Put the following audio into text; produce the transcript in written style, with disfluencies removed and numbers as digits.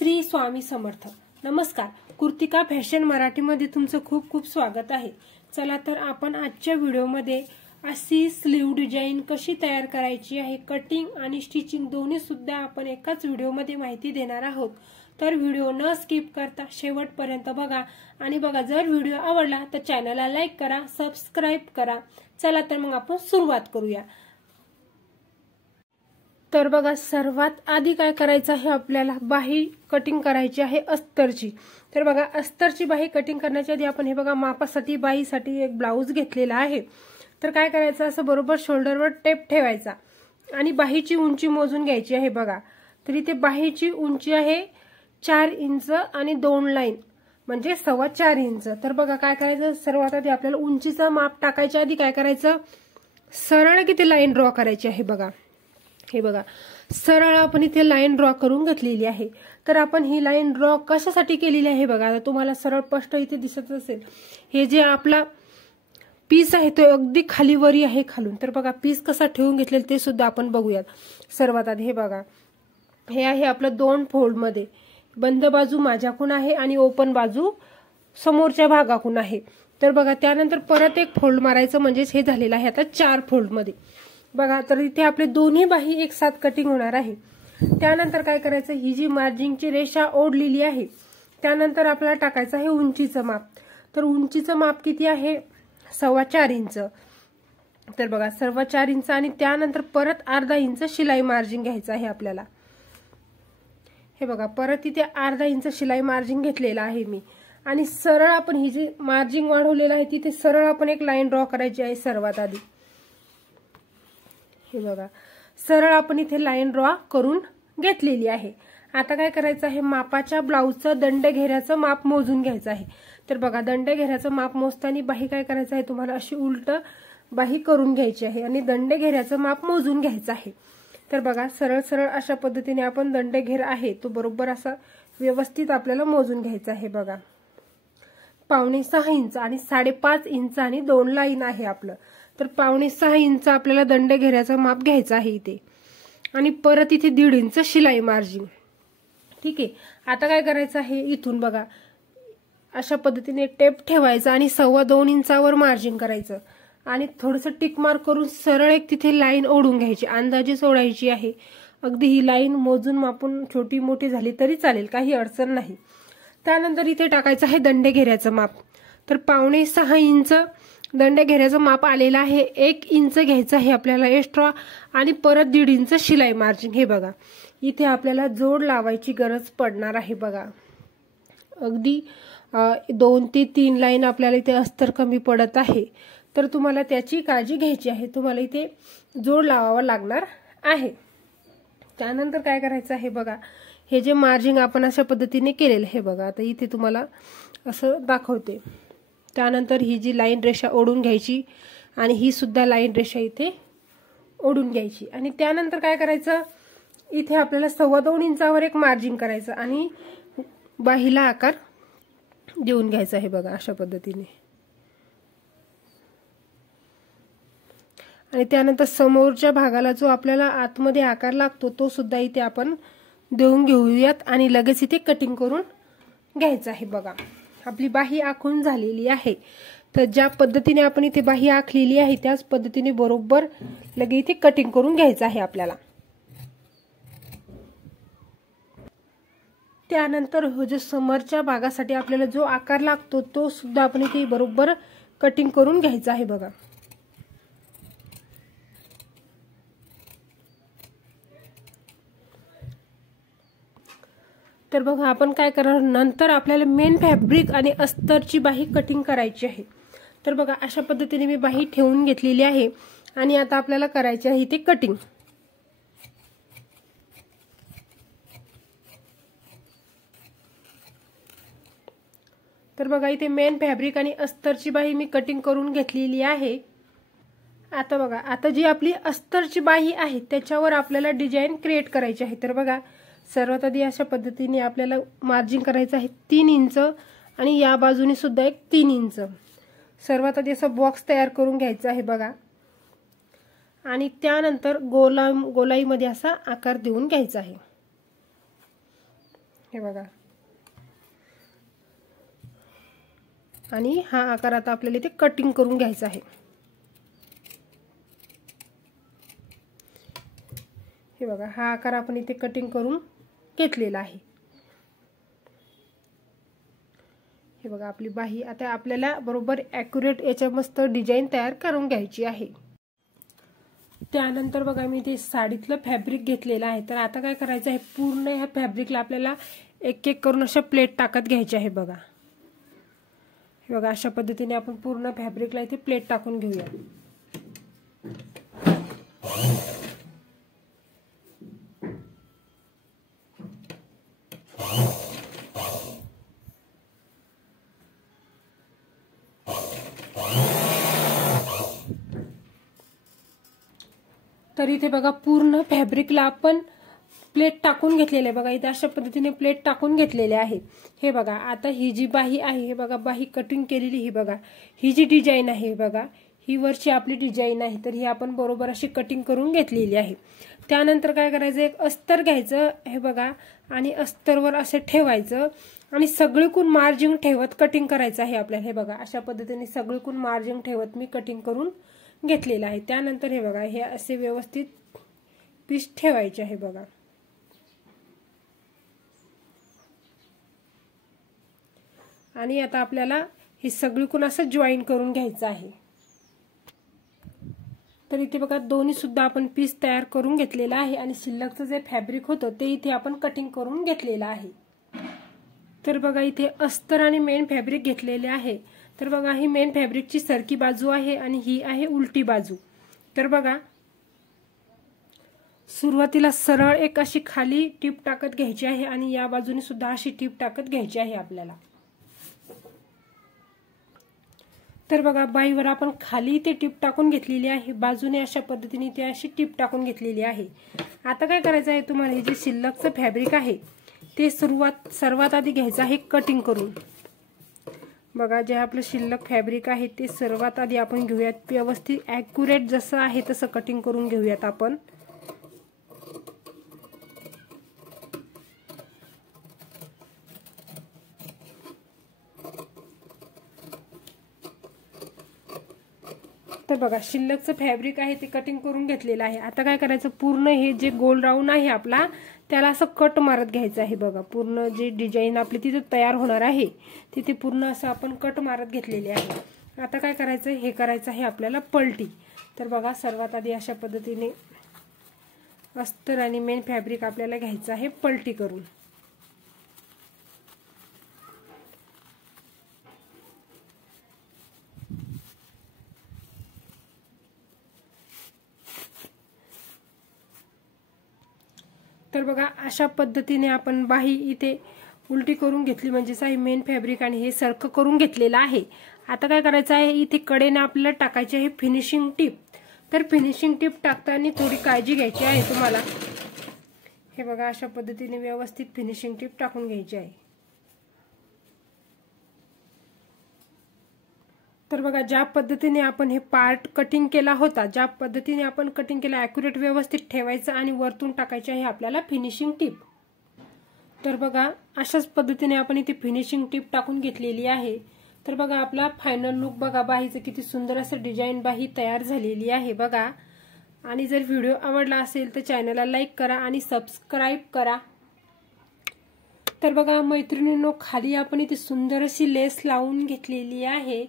श्री स्वामी समर्थ. नमस्कार. कृतिका फॅशन मराठीमध्ये तुमचं खूप खूप स्वागत आहे. चला तर आपण आजच्या व्हिडिओमध्ये अशी स्लीव डिझाइन कशी तयार करायची आहे, कटिंग आणि स्टिचिंग दोन्ही सुद्धा आपण एकाच व्हिडिओमध्ये माहिती देणार आहोत. तर व्हिडिओ न स्किप करता शेवटपर्यंत बघा आणि बघा जर व्हिडिओ आवडला तर चॅनलला लाईक करा, सबस्क्राइब करा. चला तर मग आपण सुरुवात करूया. तर बघा सर्वात आधी काय करायचं आहे, आपल्याला बाही कटिंग करायची आहे अस्तरची. तर बघा अस्तरची बाही कटिंग करण्याच्या आधी आपण हे बघा मापासाठी बाहीसाठी एक ब्लाऊज घेतलेला आहे. तर काय करायचं, असं बरोबर शोल्डरवर टेप ठेवायचा आणि बाहीची उंची मोजून घ्यायची आहे. बघा तर इथे बाहीची उंची आहे 4 इंच आणि 2 लाईन म्हणजे 4.25 इंच. तर बघा काय करायचं, सर्वात आधी आपल्याला उंचीचा माप टाकायच्या आधी काय करायचं, सरळ किती लाईन ड्रॉ करायची आहे. बघा हे बघा सरळ आपण इथे लाईन ड्रॉ करून घेतलेली आहे. तर आपण ही लाईन ड्रॉ कशासाठी केलेली आहे बघा, आता तुम्हाला सरळ स्पष्ट इथे दिसत असेल. हे जे आपला पीस आहे तो अगदी खालीवरी आहे खालून. तर बघा पीस कसा ठेवून घेतलेला ते सुद्धा आपण बघूयात. सर्वात आधी हे बघा हे आहे आपलं 2 फोल्ड मध्ये, बंद बाजू माझ्याकडून आहे आणि ओपन बाजू समोरच्या भागाकडून आहे. तर बघा त्यानंतर परत एक फोल्ड मारायचं म्हणजेच हे झालेलं आहे आता 4 फोल्ड मध्ये. बघा तर इथे आपले दोन्ही बाही एक साथ कटिंग होणार आहे. त्यानंतर काय करायचं, ही जी मार्जिंगची रेषा ओढलेली आहे त्यानंतर आपल्याला टाकायचं आहे उंचीचं माप. तर उंचीचं माप किती आहे, 4.25 इंच. तर बघा 4.25 इंच आणि त्यानंतर परत अर्धा इंच शिलाई मार्जिन घ्यायचं आहे आपल्याला. हे बघा परत इथे अर्धा इंच शिलाई मार्जिन घेतलेला आहे मी आणि सरळ आपण ही जी मार्जिन वाढवलेलं आहे तिथे सरळ आपण एक लाईन ड्रॉ करायची आहे. सर्वात आधी हे बघा सरळ आपण इथे लाईन ड्रॉ करून घेतलेली आहे. आता काय करायचं आहे, मापाच्या ब्लाऊजचं दंड घेऱ्याचं माप मोजून घ्यायचं आहे. तर बघा दंड घेऱ्याचं माप मोजताना बाही काय करायचं आहे, तुम्हाला अशी उलट बाही करून घ्यायची आहे आणि दंड घेऱ्याचं माप मोजून घ्यायचं आहे. तर बघा सरळ सरळ अशा पद्धतीने आपण दंड घेर आहे तो बरोबर असा व्यवस्थित आपल्याला मोजून घ्यायचा आहे. बघा 5.25 इंच आणि 5.5 इंच आणि 2 लाईन आहे आपलं. तर 5.25 इंच आपल्याला दंड घेऱ्याचं माप घ्यायचं आहे इथे आणि परत इथे 1.5 इंच शिलाई मार्जिन. ठीक आहे. आता काय करायचं आहे, इथून बघा अशा पद्धतीने टेप ठेवायचा आणि 2.25 इंचावर मार्जिन करायचं आणि थोडंसं टिक मार्क करून सरळ एक तिथे लाईन ओढून घ्यायची, अंदाजे सोडायची आहे. अगदी ही लाईन मोजून मापून छोटी मोठी झाली तरी चालेल, काही अडचण नाही. त्यानंतर इथे टाकायचं आहे दंड घेऱ्याचं माप. तर 5.25 इंच दंड घेऱ्याचं माप आलेलं आहे. 1 इंच घ्यायचं आहे आपल्याला एक्स्ट्रा आणि परत 1.5 इंच शिलाई मार्जिन. हे बघा इथे आपल्याला जोड लावायची गरज पडणार आहे. बघा अगदी 2 ते 3 लाईन आपल्याला इथे अस्तर कमी पडत आहे. तर तुम्हाला त्याची काळजी घ्यायची आहे, तुम्हाला इथे जोड लावावा लागणार आहे. त्यानंतर काय करायचं आहे, बघा हे जे मार्जिन आपण अशा पद्धतीने केलेलं आहे बघा, आता इथे तुम्हाला असं दाखवते. त्यानंतर ही जी लाईन रेषा ओढून घ्यायची आणि ही सुद्धा लाईन रेषा इथे ओढून घ्यायची आणि त्यानंतर काय करायचं, इथे आपल्याला 2.25 इंचावर एक मार्जिन करायचं आणि बाहीला आकार देऊन घ्यायचा आहे. बघा अशा पद्धतीने आणि त्यानंतर समोरच्या भागाला जो आपल्याला आतमध्ये आकार लागतो तो सुद्धा इथे आपण देऊन घेऊयात आणि लगेच इथे कटिंग करून घ्यायचं आहे. बघा आपली बाही आखून झालेली आहे. तर ज्या पद्धतीने आपण इथे बाही आखलेली आहे त्याच पद्धतीने बरोबर लगे इथे कटिंग करून घ्यायचं आहे आपल्याला. त्यानंतर जो समोरच्या भागासाठी आपल्याला जो आकार लागतो तो सुद्धा आपण इथे बरोबर कटिंग करून घ्यायचा आहे. बघा तर बघा आपण काय करणार, नंतर आपल्याला मेन फॅब्रिक आणि अस्तरची बाही कटिंग करायची आहे. तर बघा अशा पद्धतीने मी बाही ठेवून घेतलेली आहे आणि आता आपल्याला करायची आहे ते कटिंग. तर बघा इथे मेन फॅब्रिक आणि अस्तरची बाही मी कटिंग करून घेतलेली आहे. आता बघा आता जी आपली अस्तरची बाही आहे त्याच्यावर आपल्याला डिझाईन क्रिएट करायची आहे. तर बघा सर्वात आधी अशा पद्धतीने आपल्याला मार्जिन करायचं आहे 3 इंच आणि या बाजूने सुद्धा एक 3 इंच. सर्वात आधी असा बॉक्स तयार करून घ्यायचा आहे बघा आणि त्यानंतर गोलाईमध्ये असा आकार देऊन घ्यायचा आहे. हे बघा, आणि हा आकार आता आपल्याला इथे कटिंग करून घ्यायचा आहे। हे बघा, हा आकार आपण इथे कटिंग करून घेतलेला आहे। हे बघा आपली बाही आता आपल्याला बरोबर ॲक्युरेट याच्या मस्त डिझाईन तयार करून घ्यायची आहे। त्यानंतर बघा मी ते साडीतलं फॅब्रिक घेतलेलं आहे। तर आता काय करायचं आहे, पूर्ण ह्या फॅब्रिकला आपल्याला एक एक करून अशा प्लेट टाकत घ्यायची आहे। बघा, हे बघा अशा पद्धतीने आपण पूर्ण फॅब्रिकला इथे प्लेट टाकून घेऊया। तर इथे बघा पूर्ण फॅब्रिकला आपण प्लेट टाकून घेतलेले आहे। बघा इथे अशा पद्धतीने प्लेट टाकून घेतलेले आहे। हे बघा आता ही जी बाही आहे, हे बघा बाही कटिंग केलेली, ही बघा ही जी डिझाईन आहे, हे बघा ही वरची आपली डिझाईन आहे। तर ही आपण बरोबर अशी कटिंग करून घेतलेली आहे। त्यानंतर काय करायचं, एक अस्तर घ्यायचं, हे बघा, आणि अस्तरवर असं ठेवायचं आणि सगळीकून मार्जिन ठेवत कटिंग करायचं आहे आपल्याला। हे बघा अशा पद्धतीने सगळीकून मार्जिन ठेवत मी कटिंग करून घेतलेलं आहे। त्यानंतर हे बघा हे असे व्यवस्थित पीस ठेवायचे आहे। बघा आणि आता आपल्याला हे सगळीकून असं जॉईन करून घ्यायचं आहे। तर इथे बघा दोन्ही सुद्धा आपण पीस तयार करून घेतलेला आहे आणि शिल्लकचं जे फॅब्रिक होतं ते इथे आपण कटिंग करून घेतलेलं आहे। तर बघा इथे अस्तर आणि मेन फॅब्रिक घेतलेले आहे। तर बघा ही मेन फॅब्रिकची सरकी बाजू आहे आणि ही आहे उलटी बाजू। तर बघा सुरुवातीला सरळ एक अशी खाली टीप टाकत घ्यायची आहे आणि या बाजूने सुद्धा अशी टीप टाकत घ्यायची आहे आपल्याला। तर बघा बाहीवर आपण खाली ते टीप टाकून घेतलेली आहे, बाजूने अशा पद्धतीने ते अशी टीप टाकून घेतलेली आहे। आता काय करायचं आहे, तुम्हाला हे जे शिल्लकचं फॅब्रिक आहे ते सर्वात आधी घ्यायचं आहे कटिंग करून। बघा जे आपलं शिल्लक फॅब्रिक आहे ते सर्वात आधी आपण घेऊयात, व्यवस्थित ॲक्युरेट जसं आहे तसं कटिंग करून घेऊयात आपण। तर बघा शिल्लकचं फॅब्रिक आहे ते कटिंग करून घेतलेलं आहे। आता काय करायचं, पूर्ण हे जे गोल राऊंड आहे आपला त्याला असं कट मारत घ्यायचं आहे। बघा पूर्ण जे डिझाईन आपली तिथे तयार होणार आहे तिथे पूर्ण असं आपण कट मारत घेतलेले आहे। आता काय करायचं, हे करायचं आहे आपल्याला पलटी। तर बघा सर्वात आधी अशा पद्धतीने अस्तर आणि मेन फॅब्रिक आपल्याला घ्यायचं आहे पलटी करून। तर बघा अशा पद्धतीने आपण बाही इथे उलटी करून घेतली, म्हणजे साई मेन फॅब्रिक आणि हे सरकं करून घेतलेलं आहे। आता काय करायचं आहे, इथे कडेने आपल्याला टाकायची आहे फिनिशिंग टिप। तर फिनिशिंग टिप टाकताना थोडी काळजी घ्यायची आहे तुम्हाला। हे बघा अशा पद्धतीने व्यवस्थित फिनिशिंग टिप टाकून घ्यायची आहे। तर बघा ज्या पद्धतीने आपण हे पार्ट कटिंग केला होता, ज्या पद्धतीने आपण कटिंग केला ॲक्युरेट व्यवस्थित ठेवायचं आणि वरतून टाकायची आहे आपल्याला फिनिशिंग टिप। तर बघा अशाच पद्धतीने आपण इथे फिनिशिंग टिप टाकून घेतलेली आहे। तर बघा आपला फायनल लुक बघा, बाहीचं किती सुंदर असं डिझाईन बाही तयार झालेली आहे बघा। आणि जर व्हिडिओ आवडला असेल तर चॅनलला लाईक करा आणि सबस्क्राईब करा। तर बघा मैत्रिणींनो, खाली आपण इथे सुंदर अशी लेस लावून घेतलेली आहे।